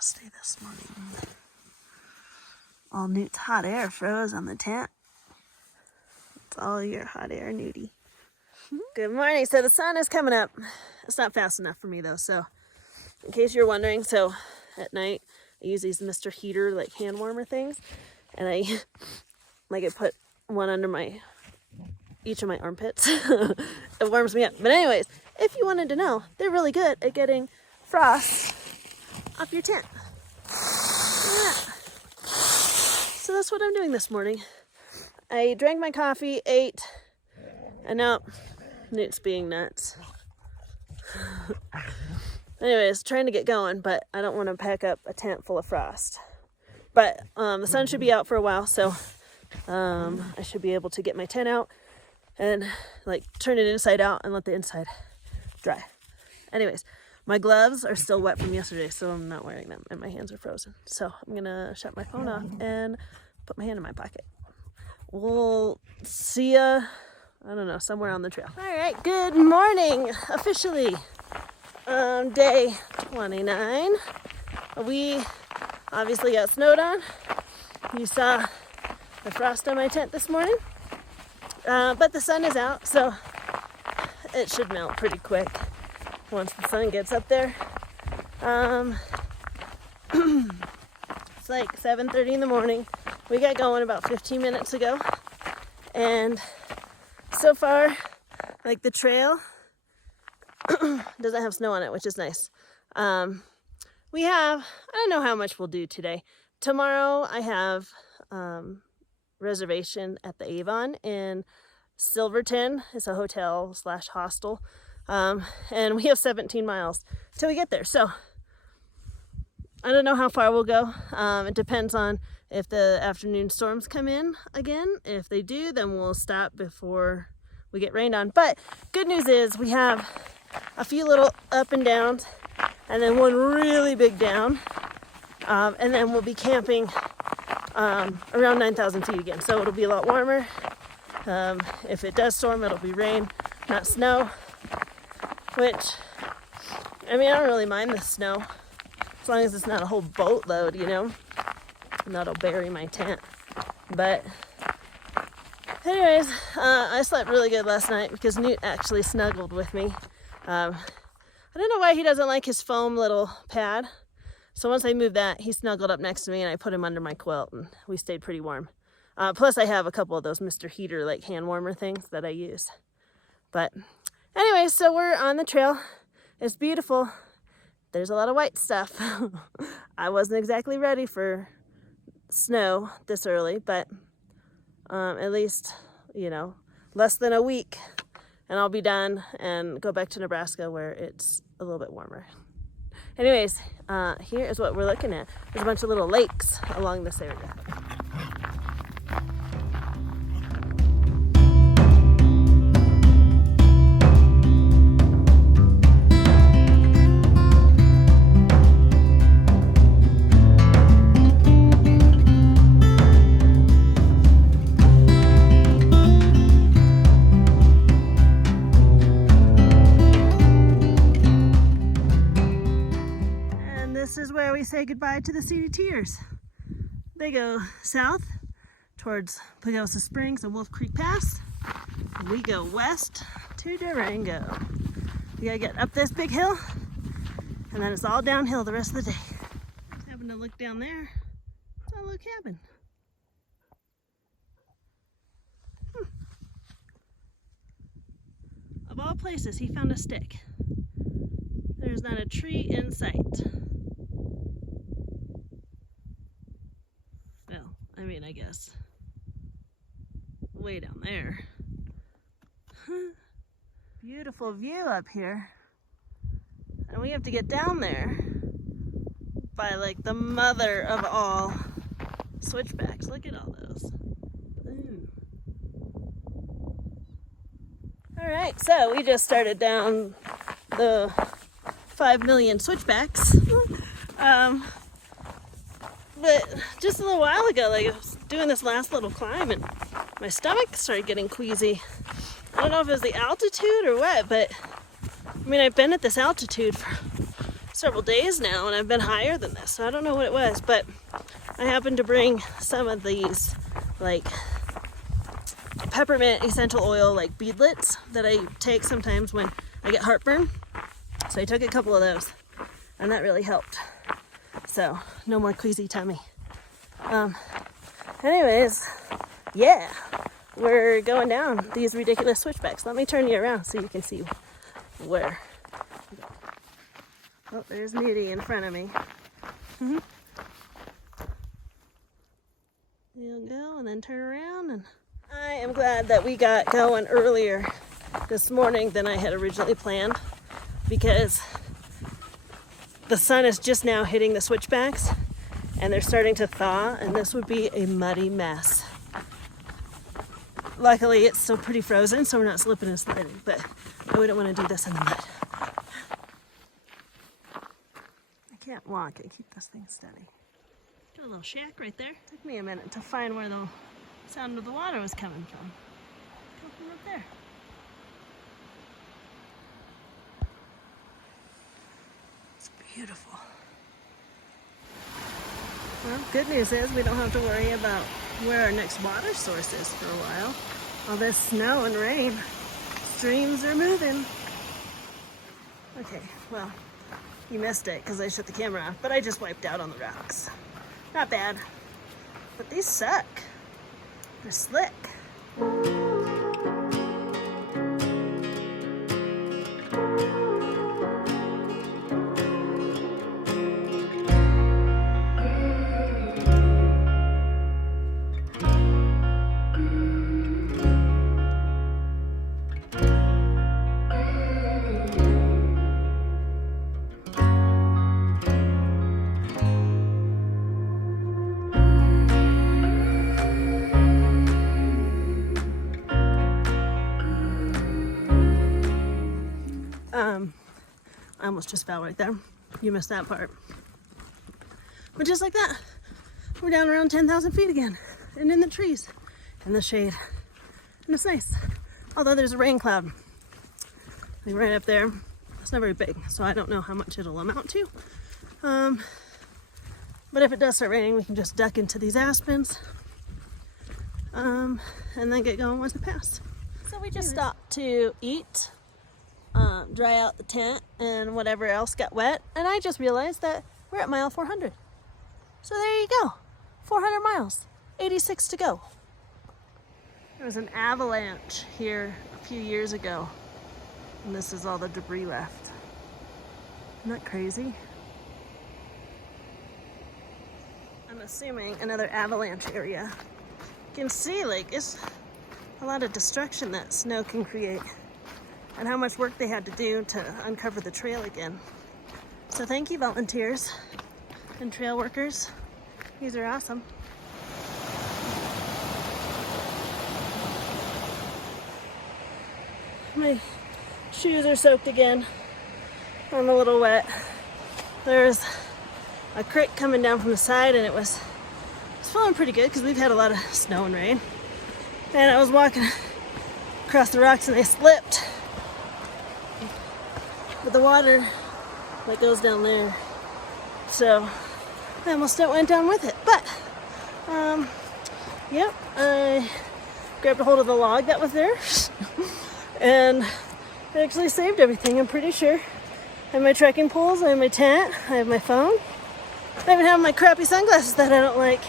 frosty this morning. All Newt's hot air froze on the tent. It's all your hot air, Newty. Good morning. So the sun is coming up. It's not fast enough for me though. So in case you're wondering, so at night I use these Mr. Heater like hand warmer things, and I put one under each of my armpits. It warms me up. But anyways, if you wanted to know, they're really good at getting frost off your tent. Yeah. So that's what I'm doing this morning. I drank my coffee, ate, and now Newt's being nuts. Anyways, trying to get going, but I don't want to pack up a tent full of frost. But the sun should be out for a while, so I should be able to get my tent out and like turn it inside out and let the inside dry. Anyways, my gloves are still wet from yesterday, so I'm not wearing them, and my hands are frozen. So I'm gonna shut my phone off and put my hand in my pocket. We'll see ya, I don't know, somewhere on the trail. All right, good morning, officially. Day 29. We obviously got snowed on. You saw the frost on my tent this morning. But the sun is out, so it should melt pretty quick once the sun gets up there. It's like 7:30 in the morning. We got going about 15 minutes ago. And so far, like the trail doesn't have snow on it, which is nice. We have, I don't know how much we'll do today. Tomorrow I have reservation at the Avon in Silverton. It's a hotel / hostel. And we have 17 miles till we get there. So I don't know how far we'll go. It depends on if the afternoon storms come in again. If they do, then we'll stop before we get rained on. But good news is we have a few little up and downs, and then one really big down, and then we'll be camping around 9,000 feet again, so it'll be a lot warmer. If it does storm, it'll be rain, not snow, which, I mean, I don't really mind the snow, as long as it's not a whole boatload, you know, and that'll bury my tent. But anyways, I slept really good last night because Newt actually snuggled with me. I don't know why he doesn't like his foam little pad. So once I moved that, he snuggled up next to me and I put him under my quilt and we stayed pretty warm. Plus I have a couple of those Mr. Heater like hand warmer things that I use. But anyway, so we're on the trail. It's beautiful. There's a lot of white stuff. I wasn't exactly ready for snow this early, but at least, you know, less than a week. And I'll be done and go back to Nebraska where it's a little bit warmer. Anyways, here is what we're looking at. There's a bunch of little lakes along this area. This is where we say goodbye to the CDTers. They go south towards Pagosa Springs and Wolf Creek Pass. We go west to Durango. We gotta get up this big hill, and then it's all downhill the rest of the day. Just happen to look down there. It's a little cabin. Of all places, he found a stick. There's not a tree in sight. Well, I mean, I guess way down there. Beautiful view up here. And we have to get down there by like the mother of all switchbacks. Look at all those. Ooh. All right, so we just started down the 5 million switchbacks. But just a little while ago, like I was doing this last little climb and my stomach started getting queasy. I don't know if it was the altitude or what, but I mean, I've been at this altitude for several days now, and I've been higher than this, so I don't know what it was, but I happened to bring some of these like peppermint essential oil like beadlets that I take sometimes when I get heartburn. So I took a couple of those, and that really helped. So no more queasy tummy. Anyways, yeah, we're going down these ridiculous switchbacks. Let me turn you around so you can see where. Oh, there's Newty in front of me. You'll go and then turn around, and I am glad that we got going earlier this morning than I had originally planned, because the sun is just now hitting the switchbacks and they're starting to thaw, and this would be a muddy mess. Luckily it's still pretty frozen, so we're not slipping and sliding, but I wouldn't want to do this in the mud. I can't walk, I keep this thing steady. Got a little shack right there. Took me a minute to find where the sound of the water was coming from. Come from up there. It's beautiful. Well, good news is we don't have to worry about where our next water source is for a while. All this snow and rain, streams are moving. Okay, well, you missed it because I shut the camera off, but I just wiped out on the rocks. Not bad, but these suck. They're slick. I almost just fell right there. You missed that part. But just like that, we're down around 10,000 feet again, and in the trees, in the shade, and it's nice. Although there's a rain cloud, like right up there. It's not very big, so I don't know how much it'll amount to. But if it does start raining, we can just duck into these aspens, and then get going once it passes. So we just stopped to eat, dry out the tent, and whatever else got wet, and I just realized that we're at mile 400. So there you go, 400 miles, 86 to go. There was an avalanche here a few years ago, and this is all the debris left. Isn't that crazy? I'm assuming another avalanche area. You can see, like, it's a lot of destruction that snow can create, and how much work they had to do to uncover the trail again. So thank you, volunteers and trail workers. These are awesome. My shoes are soaked again. I'm a little wet. There's a creek coming down from the side, and it's flowing pretty good because we've had a lot of snow and rain. And I was walking across the rocks and I slipped. But the water that goes down there, so I almost went down with it. But yep, I grabbed a hold of the log that was there and I actually saved everything, I'm pretty sure. I have my trekking poles, I have my tent, I have my phone. I even have my crappy sunglasses that I don't like.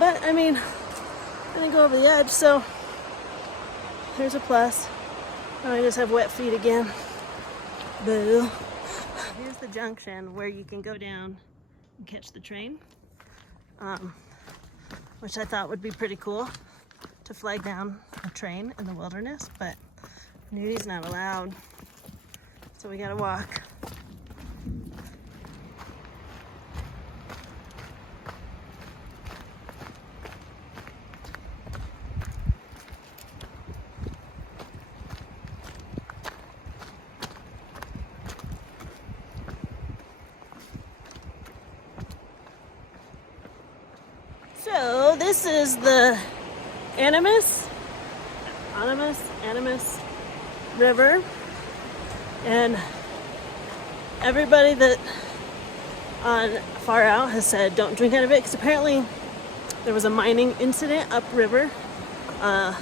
But I mean, I didn't go over the edge, so there's a plus. I just have wet feet again. Boo. Here's the junction where you can go down and catch the train, which I thought would be pretty cool to flag down a train in the wilderness, but Newty's not allowed, so we gotta walk. So this is the Animas River, and Everybody that on Far Out has said don't drink out of it because apparently there was a mining incident upriver a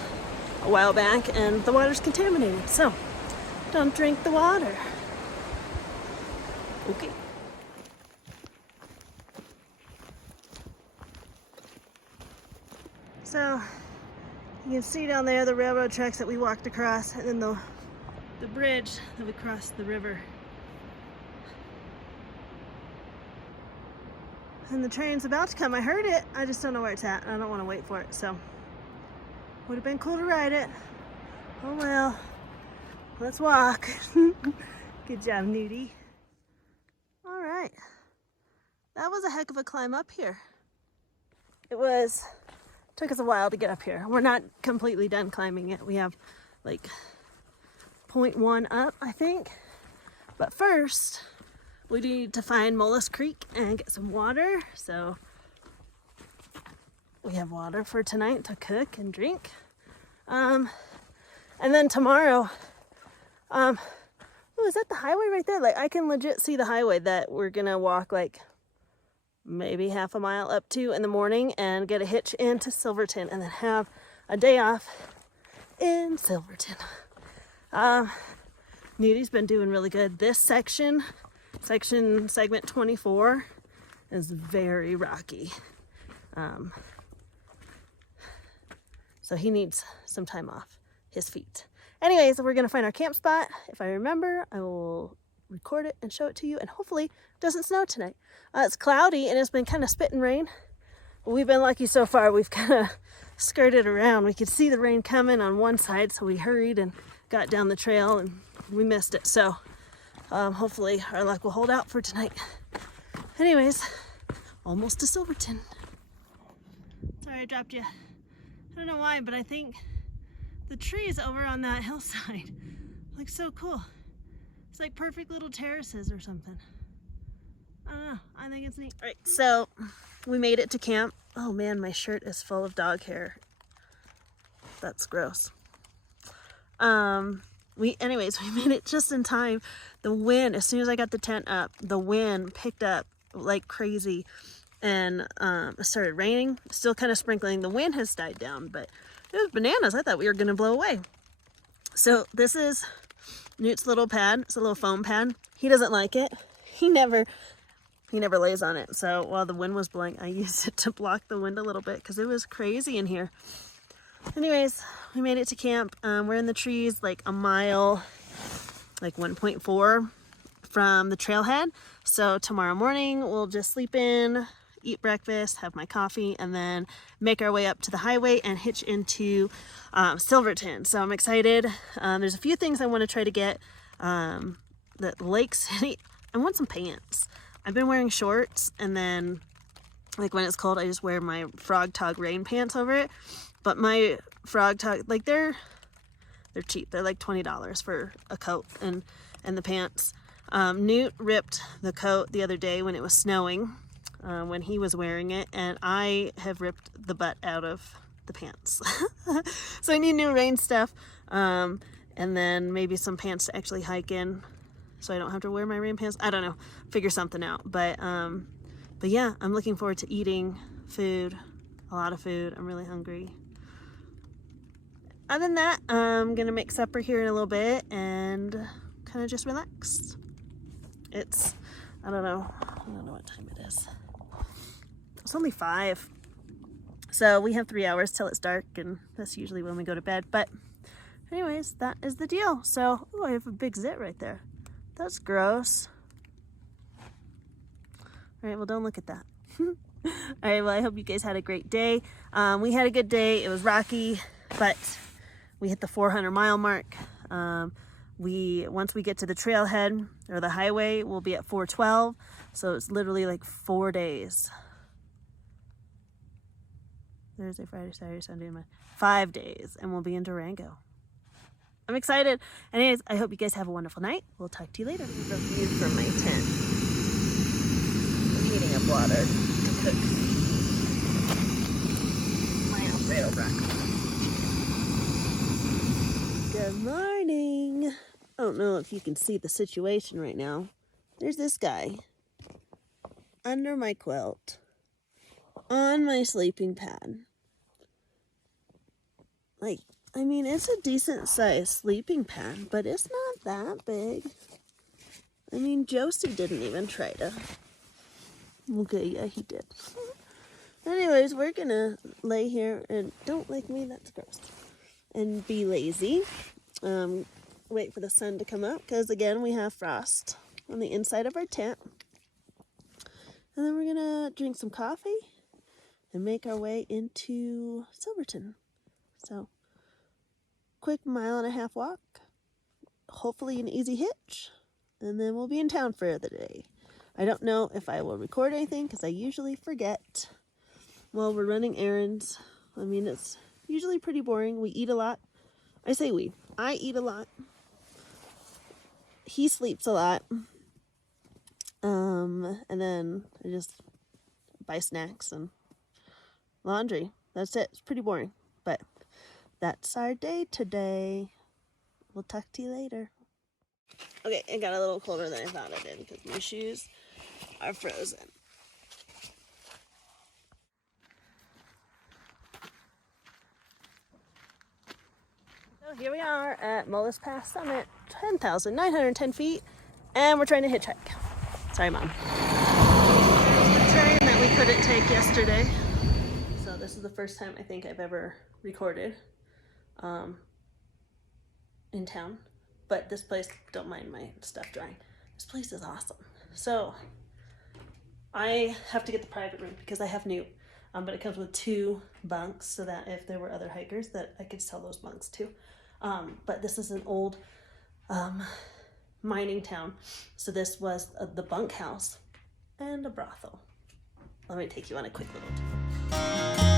while back and the water's contaminated. So don't drink the water. Okay. So you can see down there the railroad tracks that we walked across, and then the bridge that we crossed the river. And the train's about to come. I heard it. I just don't know where it's at. I don't want to wait for it. So would have been cool to ride it. Oh well. Let's walk. Good job, Newtie. All right. That was a heck of a climb up here. Took us a while to get up here. We're not completely done climbing it. We have like 0.1 up, I think. But first, we need to find Mullis Creek and get some water. So we have water for tonight to cook and drink. And then tomorrow, oh, is that the highway right there? Like I can legit see the highway that we're gonna walk like maybe half a mile up to in the morning and get a hitch into Silverton and then have a day off in Silverton. Newtie's been doing really good. This segment 24 is very rocky. So he needs some time off his feet. Anyways, we're gonna find our camp spot. If I remember, I will record it and show it to you, and hopefully it doesn't snow tonight. It's cloudy and it's been kind of spitting rain. We've been lucky so far. We've kind of skirted around. We could see the rain coming on one side, so we hurried and got down the trail and we missed it. So hopefully our luck will hold out for tonight. Anyways, almost to Silverton. Sorry I dropped you. I don't know why, but I think the trees over on that hillside look so cool. It's like perfect little terraces or something. I don't know. I think it's neat. All right, so we made it to camp. Oh man, my shirt is full of dog hair. That's gross. Anyways, we made it just in time. The wind, as soon as I got the tent up, the wind picked up like crazy and it started raining. Still kind of sprinkling. The wind has died down, but it was bananas. I thought we were gonna blow away. So this is Newt's little pad. It's a little foam pad. He doesn't like it. He never lays on it. So while the wind was blowing, I used it to block the wind a little bit because it was crazy in here. Anyways, we made it to camp. We're in the trees like a mile, like 1.4 from the trailhead. So tomorrow morning we'll just sleep in, eat breakfast, have my coffee, and then make our way up to the highway and hitch into Silverton. So I'm excited. There's a few things I want to try to get. The Lake City, I want some pants. I've been wearing shorts, and then like when it's cold I just wear my Frog Tog rain pants over it. But my Frog Tog, like they're cheap. They're like $20 for a coat and the pants. Newt ripped the coat the other day when it was snowing, when he was wearing it, and I have ripped the butt out of the pants. So I need new rain stuff, and then maybe some pants to actually hike in so I don't have to wear my rain pants. I don't know, figure something out. But yeah, I'm looking forward to eating food, a lot of food. I'm really hungry. Other than that, I'm gonna make supper here in a little bit and kind of just relax. It's, I don't know what time it is. It's only 5. So we have 3 hours till it's dark, and that's usually when we go to bed. But anyways, that is the deal. So, oh, I have a big zit right there. That's gross. All right, well, don't look at that. All right, well, I hope you guys had a great day. We had a good day. It was rocky, but we hit the 400-mile mark. Once we get to the trailhead or the highway, we'll be at 412. So it's literally like 4 days. Thursday, Friday, Saturday, Sunday, Monday. 5 days, and we'll be in Durango. I'm excited. Anyways, I hope you guys have a wonderful night. We'll talk to you later. The view from my tent. I'm heating up water to cook my Alfredo broccoli. Good morning. I don't know if you can see the situation right now. There's this guy under my quilt on my sleeping pad. Like, I mean, it's a decent sized sleeping pad, but it's not that big. I mean, Josie didn't even try to. Okay, yeah, he did. Anyways, we're gonna lay here and don't like me, that's gross. And be lazy. Wait for the sun to come up because again, we have frost on the inside of our tent. And then we're gonna drink some coffee and make our way into Silverton. So, quick 1.5 mile walk, hopefully an easy hitch, and then we'll be in town for the day. I don't know if I will record anything because I usually forget while we're running errands. I mean, it's usually pretty boring. We eat a lot. I say we. I eat a lot. He sleeps a lot. And then I just buy snacks and laundry. That's it. It's pretty boring. But that's our day today. We'll talk to you later. Okay, it got a little colder than I thought it did because my shoes are frozen. So here we are at Mullis Pass Summit, 10,910 feet, and we're trying to hitchhike. Sorry, Mom. There's the train that we couldn't take yesterday. So this is the first time I think I've ever recorded in town. But this place, don't mind my stuff drying. This place is awesome. So I have to get the private room because I have Newt. But it comes with 2 bunks so that if there were other hikers that I could sell those bunks too. But this is an old mining town. So this was the bunkhouse and a brothel. Let me take you on a quick little tour.